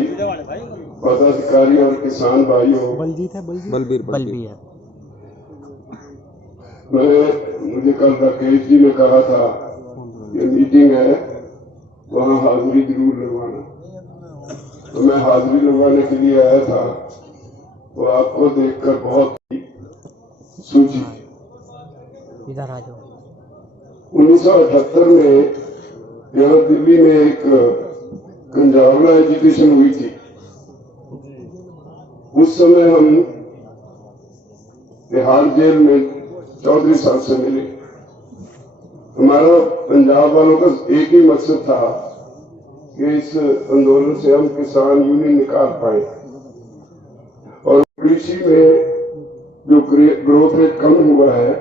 पदाधिकारी और किसान भाइयों, बलबीर है। मुझे कल राकेश जी ने कहा था ये मीटिंग है, वहाँ हाजिरी जरूर लगवाना। तो मैं हाजिरी लगवाने के लिए आया था, तो आपको देखकर बहुत सूझी। इधर आ जाओ। 1978 में यहाँ दिल्ली में एक कंजावला एजुकेशन हुई थी। उस समय हम तिहाड़ जेल में चौधरी साहब से मिले। हमारा पंजाब वालों का एक ही मकसद था कि इस आंदोलन से हम किसान यूनियन निकाल पाए और कृषि में जो ग्रोथ रेट कम हुआ है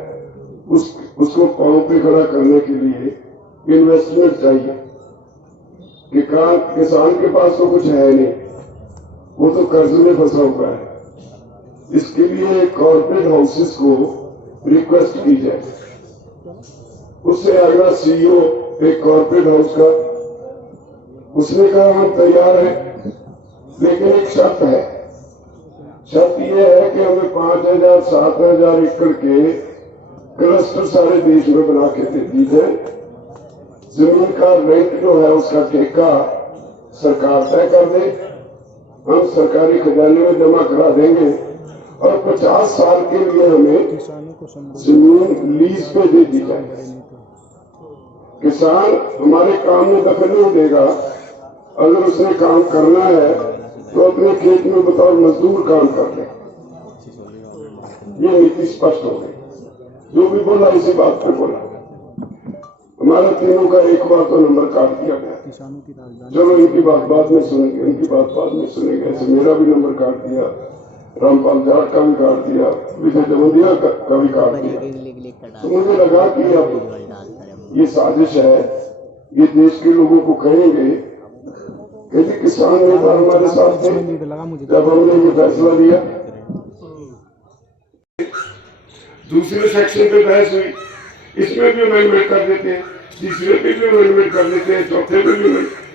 उसको पांव पे खड़ा करने के लिए इन्वेस्टमेंट चाहिए। किसान के पास तो कुछ है नहीं, वो तो कर्ज में फंसा हुआ है। इसके लिए कॉर्पोरेट हाउसेस को रिक्वेस्ट की जाए। उससे आएगा सीईओ एक कॉर्पोरेट हाउस का, उसने कहा हम तैयार हैं, लेकिन एक शर्त है। शर्त यह है कि हमें 5,000 7,000 एकड़ के क्लस्टर सारे देश में बना के दे दी जाए। जमीन का रेंट जो है उसका ठेका सरकार तय कर दे, हम सरकारी खजाने में जमा करा देंगे और 50 साल के लिए हमें जमीन लीज पे दे दी जाए। किसान हमारे काम में दखल नहीं देगा। अगर उसने काम करना है तो अपने खेत में बतौर मजदूर काम कर ले। ये नीति स्पष्ट हो गई। जो भी बोला इसी बात पे बोला। हमारा तीनों का एक बार तो नंबर काट दिया गया। चलो इनकी बात बाद में सुनेंगे, इनकी बात बाद में सुनेंगे। ऐसे मेरा भी नंबर काट दिया, रामपाल जाट का भी काट दिया, विजय जमंदिया का भी काट दिया। तो मुझे लगा कि अब ये साजिश है। ये देश के लोगों को कहेंगे कि किसान नेता हमारे साथ थे जब हमने ये फैसला लिया। दूसरे सेक्शन पे बहस हुई, इसमें भी अमेंडमेंट कर देते हैं, तीसरे पे भी अमेंडमेंट कर देते हैं, चौथे पे भी।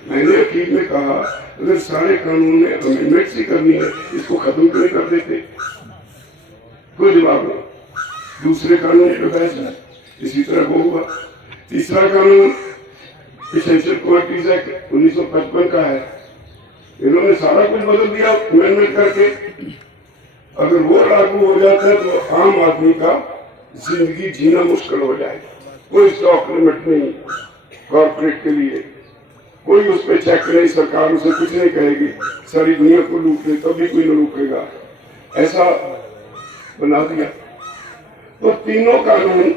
मैंने अखीर में कहा अगर सारे कानून में अमेंडमेंट ही करनी है, इसको खत्म क्यों कर देते? कोई जवाब नहीं। दूसरे कानून पे बहस है, इसी तरह वो हुआ। तीसरा कानून एसेंशियल कमोडिटीज एक्ट 1955 का है। इन्होंने सारा कुछ बदल दिया अमेंडमेंट करके। अगर वो लागू हो जाता है तो आम आदमी का जिंदगी जीना मुश्किल हो जाएगा। कोई स्टॉक लिमिट नहीं कॉर्पोरेट के लिए, कोई उस पर चेक नहीं, सरकार उसे कुछ नहीं कहेगी। सारी दुनिया को लूट ले तब भी कोई न रुकेगा, ऐसा बना दिया। तो तीनों कानून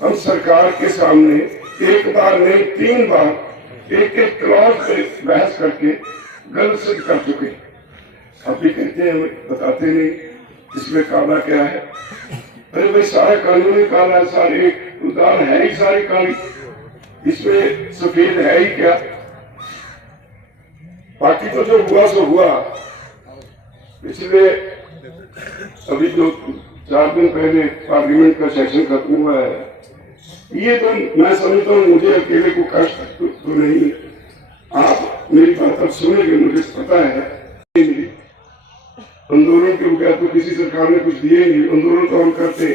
हम सरकार के सामने एक बार नहीं 3 बार एक एक क्लॉज पे बहस करके गलत सिद्ध कर चुके। अभी कहते हैं बताते नहीं इसमें काला क्या है। अरे भाई सारा कानून ही काला है, सारी दाल है ही सारी काली, इसमें सफेद है ही क्या? बाकी तो जो हुआ सो हुआ। पिछले अभी जो 4 दिन पहले पार्लियामेंट का सेशन खत्म हुआ है, ये तो मैं समझता हूँ मुझे अकेले को कष्ट तो नहीं। आप मेरी बात अब सुनेंगे, मुझे पता है। आंदोलन के बगैर तो किसी सरकार ने कुछ दिए नहीं, आंदोलन तो हम करते।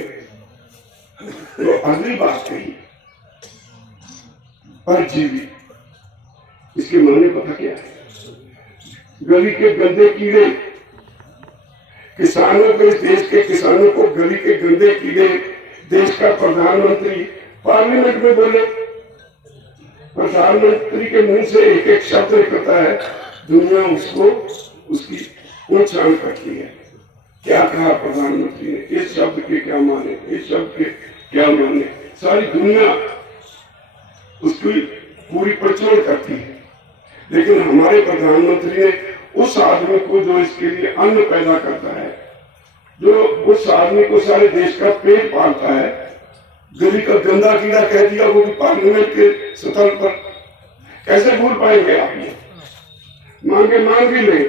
तो अगली बात कही परजीवी, इसके माने पता क्या है? गली के गंदे कीड़े। किसानों के, देश के किसानों को गली के गंदे कीड़े देश का प्रधानमंत्री पार्लियामेंट में बोले। प्रधानमंत्री के मुंह से एक एक शब्द निकलता है, दुनिया उसको उसकी उछाल करती है। क्या कहा प्रधानमंत्री ने, इस शब्द के क्या माने, इस शब्द के क्या माने, सारी दुनिया उसकी पूरी पड़चोल करती है। लेकिन हमारे प्रधानमंत्री ने उस आदमी को जो इसके लिए अन्न पैदा करता है, जो उस आदमी को सारे देश का पेट पालता है, गली का गंदा कीड़ा कह दिया, वो भी पार्लियामेंट के सतह पर। कैसे भूल पाएंगे आप? ये मांगे मांग भी ले।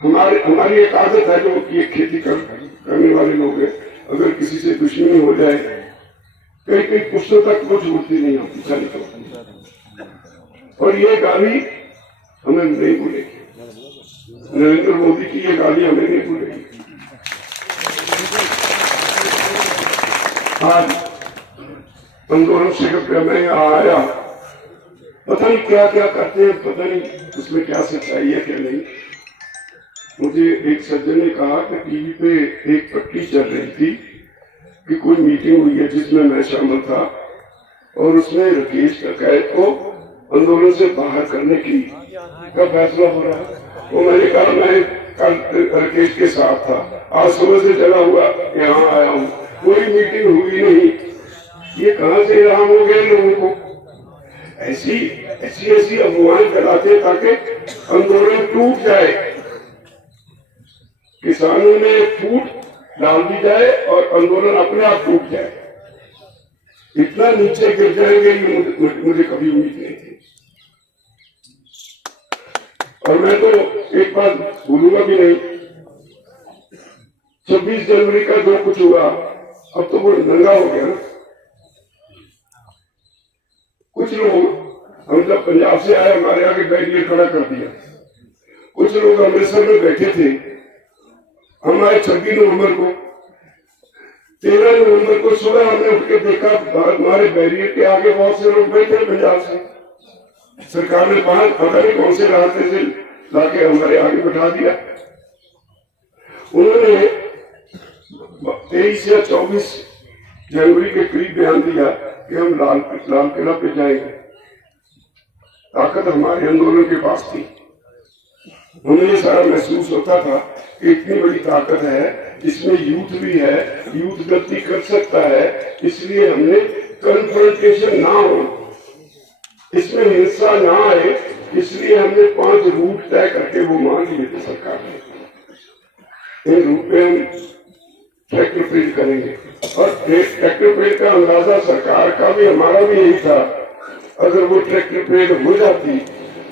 हमारी एक आदत है जो ये खेती करने वाले लोग हैं, अगर किसी से दुश्मनी हो जाए कई पुस्तकों तक कुछ होती नहीं होती, चली तो। और ये गाली हमें नहीं भूलेगी। नरेंद्र मोदी की ये गाली हमें नहीं भूलेगी। आज आंदोलन से जब मैं यहाँ आया, पता नहीं क्या क्या करते हैं, पता नहीं उसमें क्या सच्चाई है क्या नहीं। मुझे एक सज्जन ने कहा कि टीवी पे एक पट्टी चल रही थी कि कोई मीटिंग हुई है जिसमें मैं शामिल था और उसमें राकेश टिकैत को आंदोलन से बाहर करने की का फैसला हो रहा है। वो मैंने कहा मैं कल राकेश के साथ था, आज सुबह से चला हुआ यहाँ आया हूँ, कोई मीटिंग हुई नहीं। ये कहाँ से इल्हाम हो गया लोगों को? ऐसी ऐसी ऐसी अफवाहें फैलाते हैं ताकि आंदोलन टूट जाए, किसानों में फूट डाल दी जाए और आंदोलन अपने आप टूट जाए। इतना नीचे गिर जाएंगे ये मुझे कभी उम्मीद नहीं थी। और मैं तो एक बात भूलूंगा भी नहीं, 26 जनवरी का जो कुछ हुआ अब तो वो नंगा हो गया ना। कुछ लोग हम जब पंजाब से आए हमारे आगे बैरियर खड़ा कर दिया। कुछ लोग अमृतसर में बैठे थे, हमारे 26 नवंबर को, 13 नवंबर को सुबह हमने उठ के देखा हमारे बैरियर के आगे बहुत से लोग बैठे पंजाब से। सरकार ने पता नहीं कौन से रास्ते से लाके हमारे आगे बैठा दिया। उन्होंने 23 या 24 जनवरी के करीब बयान दिया कि हम लाल किला पे जाएंगे। ताकत हमारे आंदोलन के पास थी। हमें ये सारा महसूस होता था कि इतनी बड़ी ताकत है, इसमें यूथ भी है, यूथ गलती कर सकता है, इसलिए हमने कन्फ्रंटेशन ना हो, इसमें हिंसा ना आए, इसलिए हमने 5 रूट तय करके वो मान लिए थे सरकार ने। इन रूट पे हम ट्रैक्टर पेड करेंगे और ट्रैक्टर पेड का अंदाजा सरकार का भी हमारा भी यही था। अगर वो ट्रैक्टर पेड हो जाती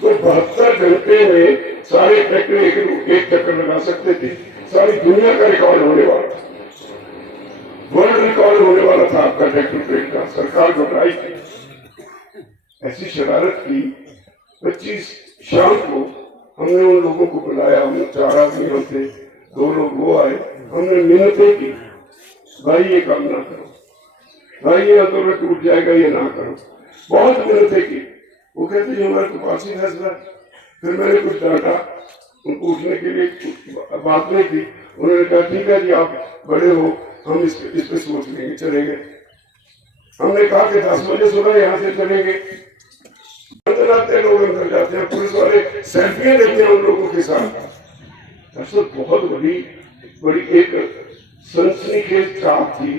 तो 72 घंटे में सारे ट्रैक्टर एक चक्कर लगा सकते थे। सारी दुनिया का रिकॉर्ड होने वाला था, वर्ल्ड रिकॉर्ड होने वाला था आपका ट्रैक्टर पेड का। सरकार घबराई थी, ऐसी शरारत की। 25 शाम को हमने उन लोगों को बुलाया, हमने 4 आदमी हम थे, 2 लोग वो आए, हमने मिन्नतें की, भाई ये काम ना करो, भाई ये आंदोलन टूट जाएगा, ये ना करो। बहुत मिन्नतें की। वो कहते जी हमारे तो पास ही फैसला। फिर मैंने कुछ डांटा, उनको उठने के लिए बात नहीं की। उन्होंने कहा ठीक है जी आप बड़े हो, हम इस पे सोच लेंगे, चलेंगे। हमने कहा कि 10 बजे सुबह यहाँ से चलेंगे। चलाते लोग अंदर जाते हैं, पुलिस वाले सेल्फियां लेते हैं उन लोगों के साथ। दरअसल बहुत बड़ी एक सनसनीखेज चाप थी।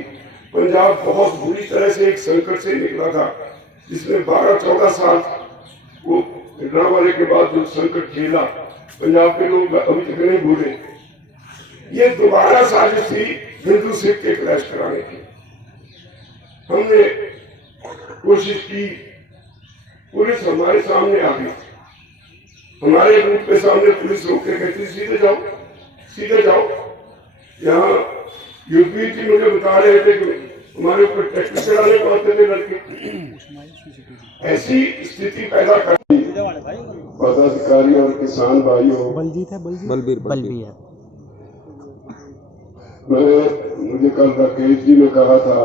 पंजाब बहुत बुरी तरह से एक संकट से निकला था, जिसमें 12-14 साल वो वाले के बाद जो संकट झेला, पंजाब के लोग अभी तक नहीं भूले। ये दोबारा साजिश थी हिंदू सिख के क्लैश कराने की। हमने कोशिश की, पुलिस हमारे सामने आ गई, हमारे रूट पे सामने पुलिस रोक के कहती सीधे जाओ, सीधे जाओ। यहाँ यूपी जी मुझे बता रहे थे कि हमारे ऊपर ट्रैक्टर चलाने को आते थे लड़के। ऐसी स्थिति पैदा करती पदाधिकारी और किसान भाइयों। बलबीर मुझे कल राकेश जी ने कहा था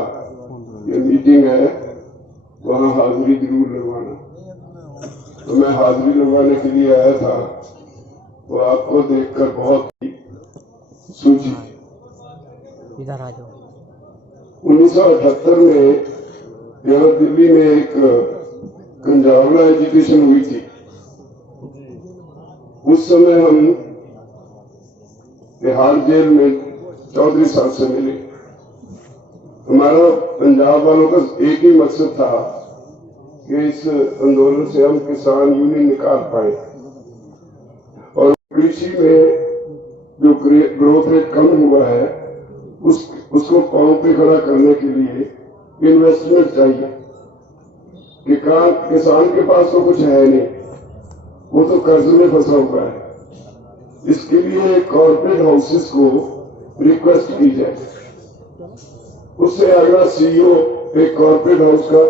ये मीटिंग है, वहाँ हाजिरी जरूर लगवाना। तो मैं हाजिरी लगवाने के लिए आया था, तो आपको देखकर बहुत सूझी। इधर आ जाओ। 1978 में यहाँ दिल्ली में एक कंजावला एजुकेशन हुई थी। उस समय हम तिहाड़ जेल में चौधरी साहब से मिले। हमारा पंजाब वालों का एक ही मकसद था कि इस आंदोलन से हम किसान यूनियन निकाल पाए और कृषि में जो ग्रोथ रेट कम हुआ है उसको पांव पे खड़ा करने के लिए इन्वेस्टमेंट चाहिए। किसान के पास तो कुछ है नहीं, वो तो कर्ज में फंसा हुआ है। इसके लिए कॉर्पोरेट हाउसेस को रिक्वेस्ट की जाए। उससे आया सीईओ एक कॉर्पोरेट हाउस का,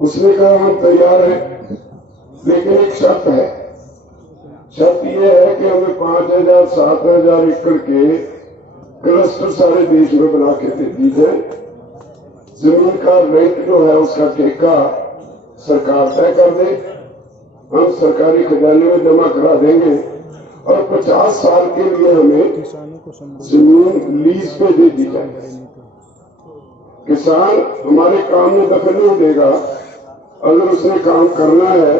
उसने कहा हम तैयार हैं, लेकिन एक शर्त है, शर्त यह है कि हमें 5,000 7,000 एकड़ के क्लस्टर सारे देश में बना के दे दी जाए। जमीन का रेंट जो है उसका ठेका सरकार तय कर दे, हम सरकारी खजाने में जमा करा देंगे और 50 साल के लिए हमें जमीन लीज पे दे दी जाए। किसान हमारे काम में दखल नहीं देगा, अगर उसने काम करना है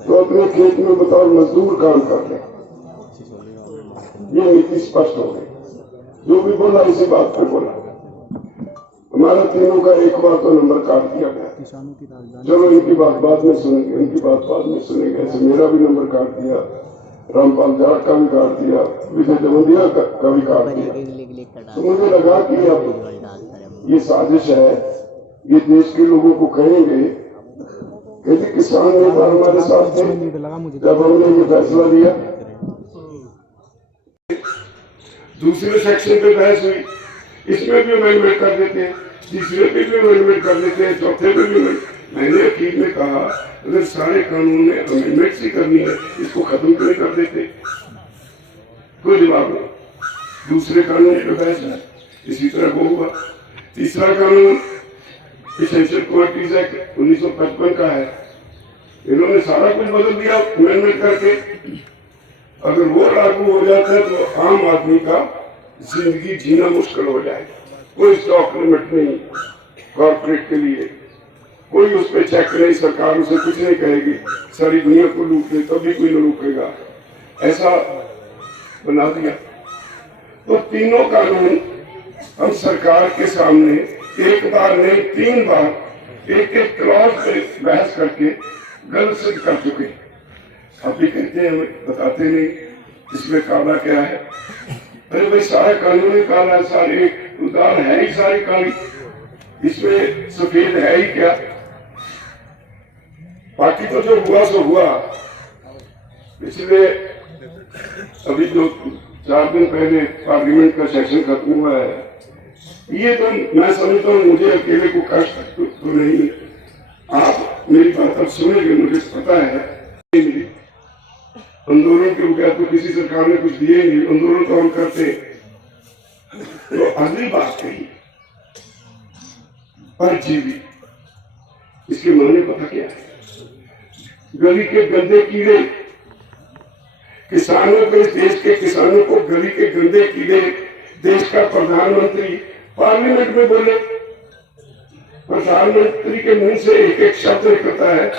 तो अपने खेत में बतौर मजदूर काम कर ले। ये नीति स्पष्ट हो गई। जो भी बोला इसी बात पे बोला। हमारा तीनों का एक बार तो नंबर काट दिया गया। चलो इनकी बात बाद में सुनेंगे, इनकी बात बाद में सुनेंगे। ऐसे मेरा भी नंबर काट दिया, रामपाल जाट का भी काट दिया, विजय जमंदिया का भी काट दिया। तो मुझे लगा कि अब ये साजिश है, ये देश के लोगों को कहेंगे कि किसान नेता हमारे साथ थे जब हमने ये फैसला लिया। दूसरे सेक्शन पे बहस हुई, इसमें भी अमेंडमेंट कर देते हैं, तीसरे पे भी अमेंडमेंट कर देते हैं, चौथे पे भी। मैंने अखीर में कहा अगर सारे कानून में अमेंडमेंट ही करनी है, इसको खत्म क्यों नहीं कर देते? कोई जवाब नहीं। दूसरे कानून पे बहस है, इसी तरह वो हुआ। तीसरा कानून एसेंशियल क्वांटिटीज एक्ट 1955 का है, इन्होंने सारा कुछ बदल दिया अमेंडमेंट करके। अगर वो लागू हो जाता है तो आम आदमी का जिंदगी जीना मुश्किल हो जाएगा। कोई स्टॉक लिमिट नहीं कॉर्पोरेट के लिए, कोई उस पर चेक नहीं, सरकार उसे कुछ नहीं कहेगी, सारी दुनिया को लूट ले तभी कोई न लूटेगा, ऐसा बना दिया। तो तीनों कानून हम सरकार के सामने एक बार नहीं 3 बार एक एक क्लॉज पे बहस करके गलत सिद्ध कर चुके। अभी कहते हैं हमें बताते नहीं इसमें काला क्या है। अरे भाई सारा कानून ही काला है, सारी दाल है ही सारी काली, इसमें सफेद है ही क्या? बाकी तो जो हुआ सो हुआ। पिछले अभी जो 4 दिन पहले पार्लियामेंट का सेशन खत्म हुआ है, ये तो मैं समझता हूँ मुझे अकेले को कष्ट तो नहीं। आप मेरी बात अब सुनेंगे, मुझे पता है। आंदोलन के रुपया तो किसी सरकार ने कुछ दिए नहीं, आंदोलन तो हम करते। तो अगली बात कही पर जीवी, इसके माने पता क्या है? गली के गंदे कीड़े, किसानों को, इस देश के किसानों को गली के गंदे कीड़े देश का प्रधानमंत्री पार्लियामेंट में बोले। प्रधानमंत्री के मुंह से एक एक शब्द निकलता है,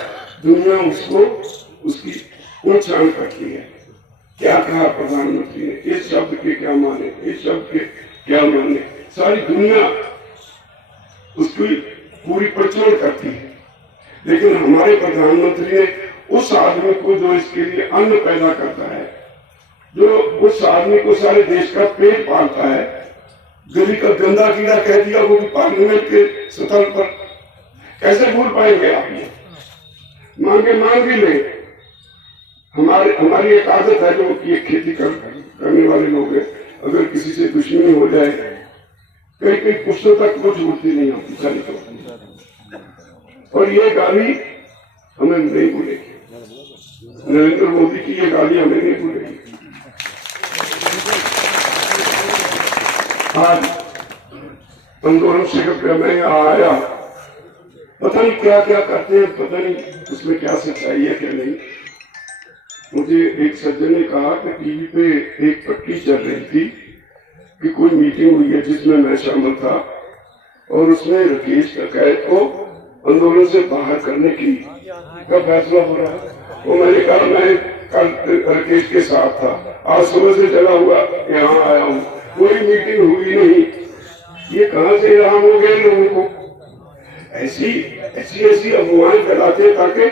दुनिया उसको उसकी उछाल करती है। क्या कहा प्रधानमंत्री ने, इस शब्द के क्या माने, इस शब्द के क्या माने, सारी दुनिया उसकी पूरी पड़चोल करती है। लेकिन हमारे प्रधानमंत्री ने उस आदमी को जो इसके लिए अन्न पैदा करता है, जो उस आदमी को सारे देश का पेट पालता है, गली का गंदा कीड़ा कह दिया, वो भी पार्लियामेंट के सतह पर। कैसे भूल पाएंगे आप? ये मांगे मांग भी ले। हमारी एक आदत है, जो ये खेती करने वाले लोग हैं, अगर किसी से दुश्मनी हो जाए कई कई पुस्तकों तक वो छूटती नहीं होती चली तो। और ये गाली हमें नहीं भूलेगी, नरेंद्र मोदी की ये गाली हमें नहीं भूलेगी। आज आंदोलन से मैं यहाँ आया, पता नहीं क्या क्या करते हैं, पता नहीं उसमें क्या सच्चाई है क्या नहीं। मुझे एक सज्जन ने कहा कि टीवी पे एक पट्टी चल रही थी कि कोई मीटिंग हुई है जिसमें मैं शामिल था, और उसमें राकेश टिकैत को आंदोलन से बाहर करने का फैसला हो रहा है। वो मैंने कहा मैं कल राकेश के साथ था, आज सुबह से चला हुआ यहाँ आया हूँ, कोई मीटिंग हुई नहीं। ये कहाँ से इल्हाम हो गए लोगों को? ऐसी अफवाहें फैलाते ताकि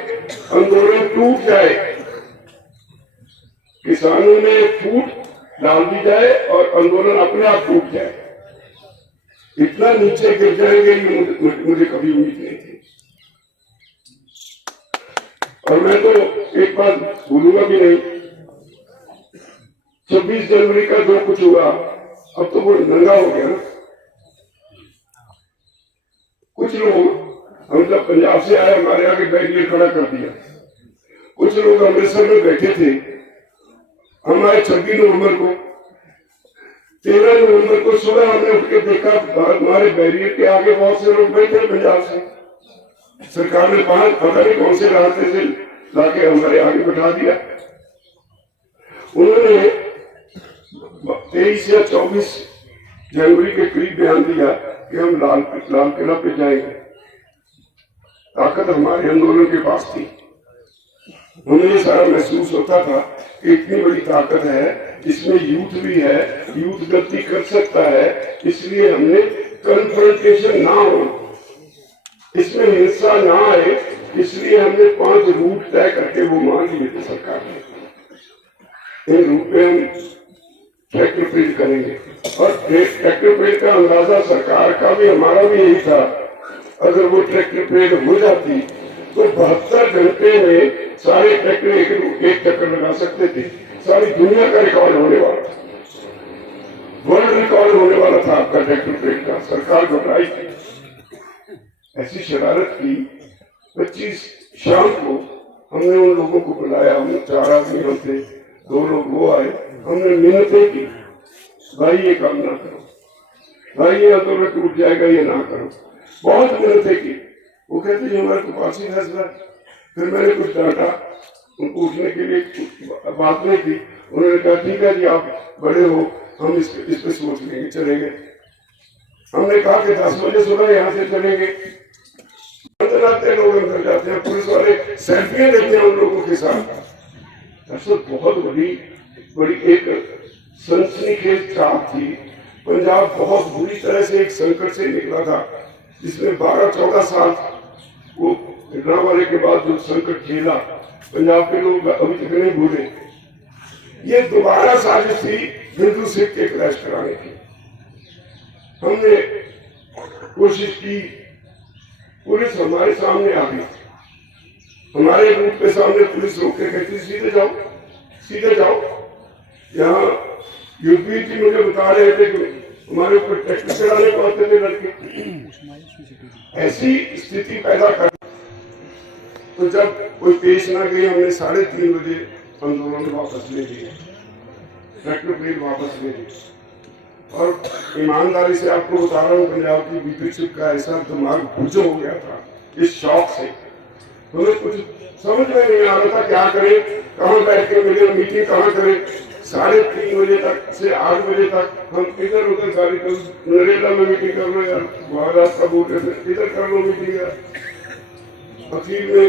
आंदोलन टूट जाए, किसानों में फूट डाल दी जाए और आंदोलन अपने आप टूट जाए। इतना नीचे गिर जाएंगे मुझे कभी उम्मीद नहीं थी। और मैं तो एक बात भूलूंगा भी नहीं, 26 जनवरी का जो कुछ हुआ, अब तो वो नंगा हो गया ना। कुछ लोग, हम जब पंजाब से आए, हमारे आगे बैरियर खड़ा कर दिया। कुछ लोग अमृतसर में बैठे थे, हमारे 26 नवंबर को, 13 नवंबर को सुबह हमने उठ के देखा हमारे बैरियर के आगे बहुत से लोग बैठे पंजाब से। सरकार ने पता नहीं कौन से रास्ते से लाके हमारे आगे बैठा दिया। उन्होंने 23 या 24 जनवरी के करीब बयान दिया कि हम लाल किला पे जाएंगे। ताकत हमारे आंदोलन के पास थी। हमें ये सारा महसूस होता था कि इतनी बड़ी ताकत है, इसमें यूथ भी है, यूथ गलती कर सकता है, इसलिए हमने कन्फ्रंटेशन ना हो, इसमें हिंसा ना आए, इसलिए हमने 5 रूट तय करके वो मान लिए थे सरकार ने। इन रूट पे हम ट्रैक्टर परेड करेंगे और ट्रैक्टर परेड का अंदाजा सरकार का भी हमारा भी यही था। अगर वो ट्रैक्टर परेड हो जाती तो 72 घंटे में सारे ट्रैक्टर एक चक्कर लगा सकते थे। सारी दुनिया का रिकॉर्ड होने वाला था, वर्ल्ड रिकॉर्ड होने वाला था आपका ट्रैक्टर परेड का। सरकार घबराई थी, ऐसी शरारत की। 25 शाम को हमने उन लोगों को बुलाया, हम 4 आदमी हम थे, 2 लोग वो आए, हमने मिन्नतें की, भाई ये काम ना करो, भाई ये आंदोलन टूट जाएगा, ये ना करो। बहुत मिन्नतें की। वो कहते जी हमारे को पास ही फैसला। फिर मैंने कुछ डांटा, उनको उठने के लिए बात नहीं की। उन्होंने कहा ठीक है जी आप बड़े हो, हम इस पे सोच लेंगे, चलेंगे। हमने कहा कि 10 बजे सुबह यहाँ से चलेंगे। अंदर लोग अंदर जाते हैं, पुलिस वाले सेल्फियां लेते हैं उन लोगों के साथ। दरअसल बहुत बड़ी एक सनसनीखेज चाप थी। पंजाब बहुत बुरी तरह से एक संकट से निकला था, जिसमें 12-14 साल वो ड्रामाले के बाद जो संकट झेला, पंजाब के लोग अभी तक नहीं भूले। ये दोबारा साजिश थी हिंदू सिख के क्लैश कराने की। हमने कोशिश की, पुलिस हमारे सामने आ गई, हमारे रूट के सामने पुलिस रोक के कहती सीधे जाओ, सीधे जाओ। यहाँ यूपी जी मुझे बता रहे थे कि हमारे ऊपर ट्रैक्टर चलाने को आते थे लड़के। ऐसी स्थिति पैदा कर, तो जब कोई पेश ना गई, हमने 3:30 बजे आंदोलन वापस ले लिए, ट्रैक्टर परेड वापस ले ली। और ईमानदारी से आपको बता रहा हूँ, पंजाब की लीडरशिप का ऐसा दिमाग भुर्ज हो गया था इस शौक से। हमें कुछ समझ में नहीं आ रहा था क्या करें, कहाँ बैठ के मिले, मीटिंग कहाँ करें। 3:30 बजे तक से 8 बजे तक हम इधर उधर गाड़ी कर, नरेला में मीटिंग कर लो यार, वहां रास्ता बोल रहे थे, इधर कर लो मीटिंग यार। अखीर में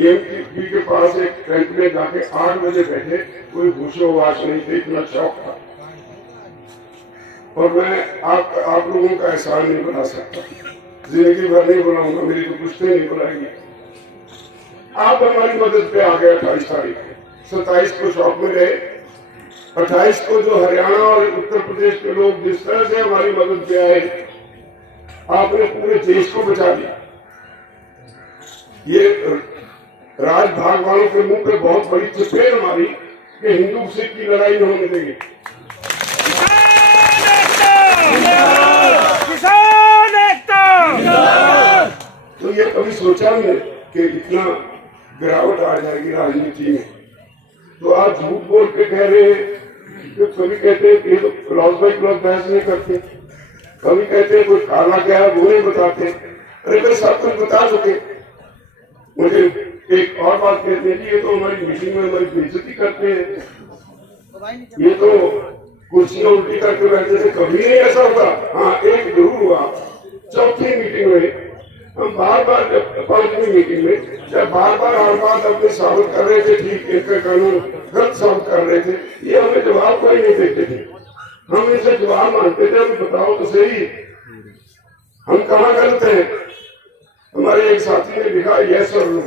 एमपी के पास एक टेंट में जाके 8 बजे बैठे, कोई होशोवास नहीं थे, इतना शौक था। और मैं आप लोगों का एहसान नहीं बना सकता, जिंदगी भर नहीं बनाऊंगा, मेरी तो पुश्तें नहीं बनाएंगी। आप हमारी मदद पे आ गए 28 तारीख को, 27 को शौक में रहे, 28 को जो हरियाणा और उत्तर प्रदेश के लोग जिस तरह से हमारी मदद पे आए, आपने पूरे देश को बचा दिया। ये राज भाग वालों के मुंह पे बहुत बड़ी चपेट मारी कि हिंदू सिख की लड़ाई नहीं होने देंगे। तो ये कभी सोचा नहीं कि इतना गिरावट आ जाएगी राजनीति में। तो आज झूठ बोल के कह रहे हैं, तो कभी कहते हैं कि तो क्लॉज बाई क्लॉज बहस नहीं करते, कभी कहते हैं कोई काला क्या है वो नहीं बताते। अरे भाई सब कुछ बता चुके। मुझे एक और बात कहते हैं कि ये तो हमारी मीटिंग में हमारी बेइज्जती करते हैं, ये तो कुर्सियां उल्टी करके बैठते थे। कभी नहीं ऐसा होगा। हाँ एक जरूर हुआ, चौथी मीटिंग में हम बार-बार 5वीं मीटिंग में जब बार-बार हर बात अपने साबित कर रहे थे, ठीक इनका कानून गलत साबित कर रहे थे, ये हमें जवाब कोई नहीं देते थे। हम इसे जवाब मांगते थे, हम बताओ तो सही हम कहाँ गलत हैं। हमारे एक साथी ने लिखा यस और नो,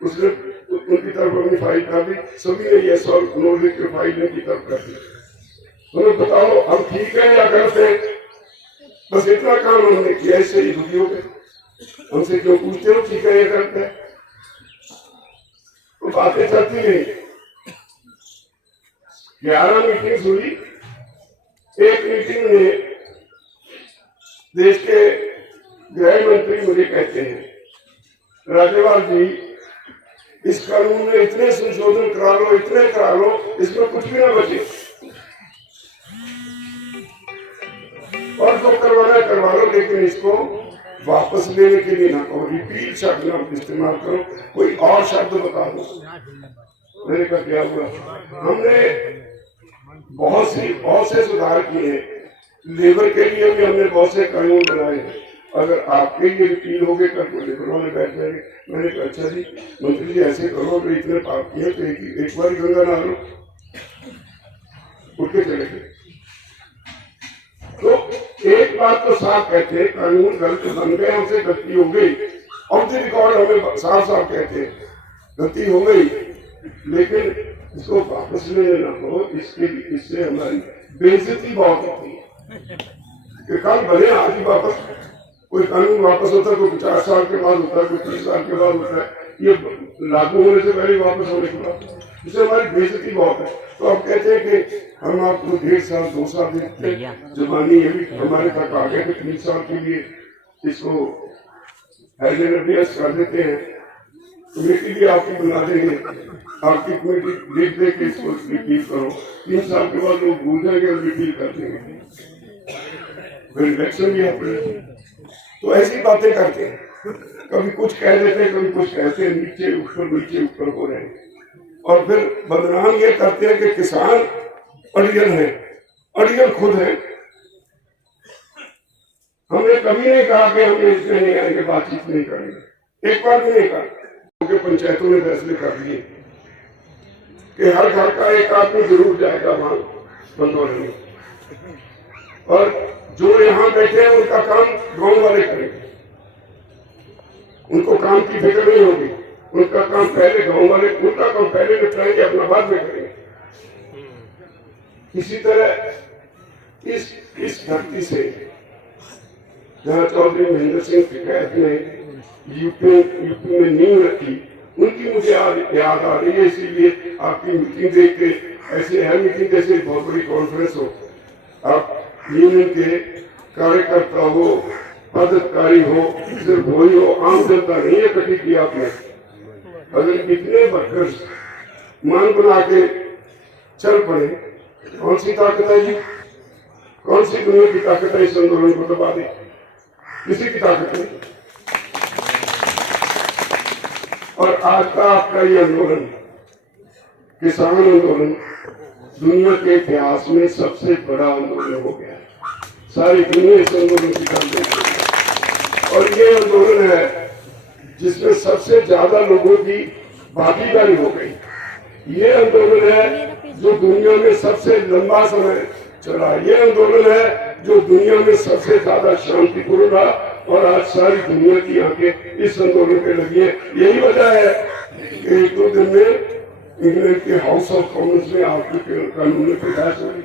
उसने उनकी तरफ अपनी फाइल कर दी, सभी ने यस और नो लिख के फाइल उनकी तरफ कर दी। उन्हें बताओ हम ठीक है या गलत है, बस इतना काम हमने किया, इससे ही दुखी हो गए। हमसे क्यों पूछते हो ठीक है या गलत है, तो बातें चलती नहीं। 11 मीटिंग हुई। एक मीटिंग में देश के गृह मंत्री मुझे कहते हैं, राज्यपाल जी इस कानून में इतने संशोधन करा लो, इतने करा लो, इसमें कुछ भी ना बचे। और तो करवाना करवा लो, लेकिन इसको वापस लेने के लिए ना कहो, रिपीट शब्द ना इस्तेमाल करो, कोई और शब्द बता दो। मैंने कहा क्या हुआ? हमने बहुत से सुधार किए हैं, लेबर के लिए भी हमने बहुत से कानून बनाए हैं। अगर आपके लिए रिपील हो गए कल को लेबर वाले बैठ जाएंगे। मैंने कहा अच्छा जी मंत्री जी ऐसे करो, अगर इतने पाप किए तो एक बार गंगा नहा लो, उठ के चले गए। तो एक बात तो साफ कहते हैं, कानून गलत बन गए, हमसे गलती हो गई, ऑफ द रिकॉर्ड हमें साफ साफ कहते हैं गलती हो गई, लेकिन इसको वापस लेने ना हो, इससे हमारी बेइज्जती बहुत होती है कि कल भले आज ही वापस कोई कानून वापस होता है, कोई 50 साल के बाद होता है, कोई 30 साल के बाद होता है, ये लागू होने से पहले वापस होने के बाद, इससे हमारी बेइज्जती बहुत है। तो आप कहते हैं कि हम आपको 1.5 साल 2 साल देते हैं, जबानी ये भी हमारे तक आ गए कि 3 साल के लिए इसको अभ्यास कर देते हैं। कमेटी भी आपकी बना देंगे, आपकी कमेटी देख दे के इसको रिपील करो, 3 साल के बाद लोग भूल जाएंगे और रिपील कर देंगे, फिर इलेक्शन भी अपने। तो ऐसी बातें करते हैं, कभी कुछ कह देते हैं, कभी कुछ कहते हैं, नीचे ऊपर हो रहे हैं, और फिर बदनाम ये करते हैं कि किसान अड़ियल है, अड़ियल खुद है। हमने कभी नहीं कहा कि हम इसमें नहीं आएंगे, बातचीत नहीं करेंगे, एक बार भी नहीं कहा। क्योंकि पंचायतों ने फैसले कर दिए कि हर घर का एक आदमी जरूर जाएगा वहां बंदोलन में, और जो यहाँ बैठे हैं उनका काम गांव वाले करेंगे, उनको काम की फिक्र नहीं होगी, उनका काम पहले गांव वाले, उनका काम पहले निपटाएंगे, अपना बाद में करेंगे। इसी तरह इस धरती से जहाँ चौधरी महेंद्र सिंह टिकैत ने यूपी में नींव रखी, उनकी मुझे याद आ रही है, इसीलिए आपकी मीटिंग देख के ऐसे है मीटिंग जैसे बहुत बड़ी कॉन्फ्रेंस हो, आप यूनियन के कार्यकर्ता हो, पदाधिकारी हो, सिर्फ वही हो, आम जनता नहीं इकट्ठी की आपने। अगर इतने वर्कर्स मान बना के चल पड़े, कौन सी ताकत है जी? कौन सी दुनिया की ताकत है इस आंदोलन को दबा दे? किसी की ताकत नहीं। और आज का आपका ये आंदोलन, किसान आंदोलन, दुनिया के इतिहास में सबसे बड़ा आंदोलन हो गया है। सारी दुनिया इस आंदोलन की तरफ देखती है, और ये आंदोलन है जिसमें सबसे ज्यादा लोगों की भागीदारी हो गई। ये आंदोलन है जो दुनिया में सबसे लंबा समय चला, ये आंदोलन है जो दुनिया में सबसे ज्यादा शांतिपूर्ण रहा, और आज सारी दुनिया की आंखें इस आंदोलन पे लगी है। यही वजह है कि 1-2 दिन में इंग्लैंड के हाउस ऑफ कॉमन्स में आपके कानून पे बहस हो रही,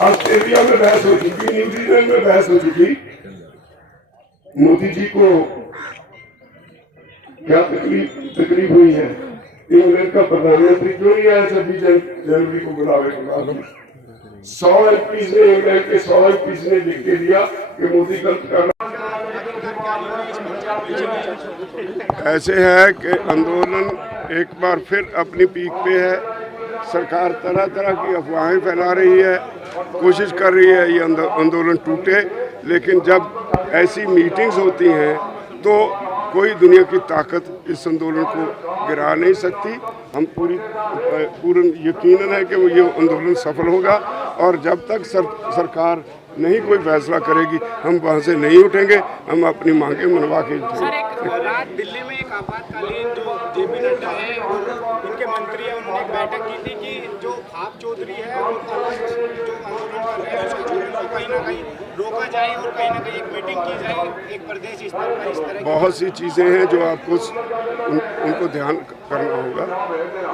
ऑस्ट्रेलिया में बहस हो चुकी, न्यूजीलैंड में बहस हो चुकी। मोदी जी को क्या तकलीफ हुई है? इंग्लैंड का प्रधानमंत्री क्यों नहीं आया 26 जनवरी को बुलावे के बाद? 100 एमपीज ने, इंग्लैंड के 100 एमपीज ने लिख के दिया कि मोदी गलत कर रहा। ऐसे है कि आंदोलन एक बार फिर अपनी पीक पे है। सरकार तरह तरह की अफवाहें फैला रही है, कोशिश कर रही है ये आंदोलन टूटे, लेकिन जब ऐसी मीटिंग्स होती हैं तो कोई दुनिया की ताकत इस आंदोलन को गिरा नहीं सकती। हम पूर्ण यकीन है कि वो ये आंदोलन सफल होगा, और जब तक सरकार नहीं कोई फैसला करेगी हम वहाँ से नहीं उठेंगे, हम अपनी मांगे मनवा के उठेंगे। सर, एक रात दिल्ली में एक आपातकालीन जो जेपी नड्डा है और उनके मंत्री हैं, उन्होंने एक बैठक की थी कि जो आप चौधरी है और जो आंदोलन कर रहे हैं उसको कहीं ना कहीं रोका जाए और कहीं ना कहीं एक मीटिंग की जाए एक प्रदेश स्तर पर। इस तरह बहुत सी चीज़ें हैं जो आपको उनको ध्यान करना होगा।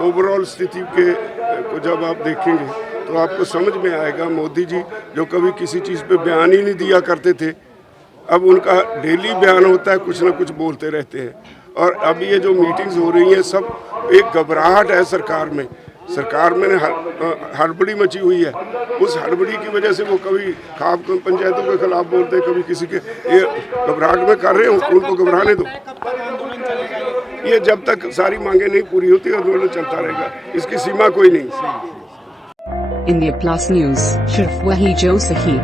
ओवरऑल स्थिति को जब आप देखेंगे तो आपको समझ में आएगा, मोदी जी जो कभी किसी चीज़ पे बयान ही नहीं दिया करते थे, अब उनका डेली बयान होता है, कुछ ना कुछ बोलते रहते हैं। और अब ये जो मीटिंग्स हो रही हैं, सब एक घबराहट है सरकार में हड़बड़ी मची हुई है। उस हड़बड़ी की वजह से वो कभी खाप पंचायतों के खिलाफ बोलते हैं, कभी किसी के, ये घबराहट में कर रहे हो, उनको घबराने दो। ये जब तक सारी मांगे नहीं पूरी होती आंदोलन चलता रहेगा, इसकी सीमा कोई नहीं। इंडिया प्लस न्यूज, सिर्फ वही जो सही।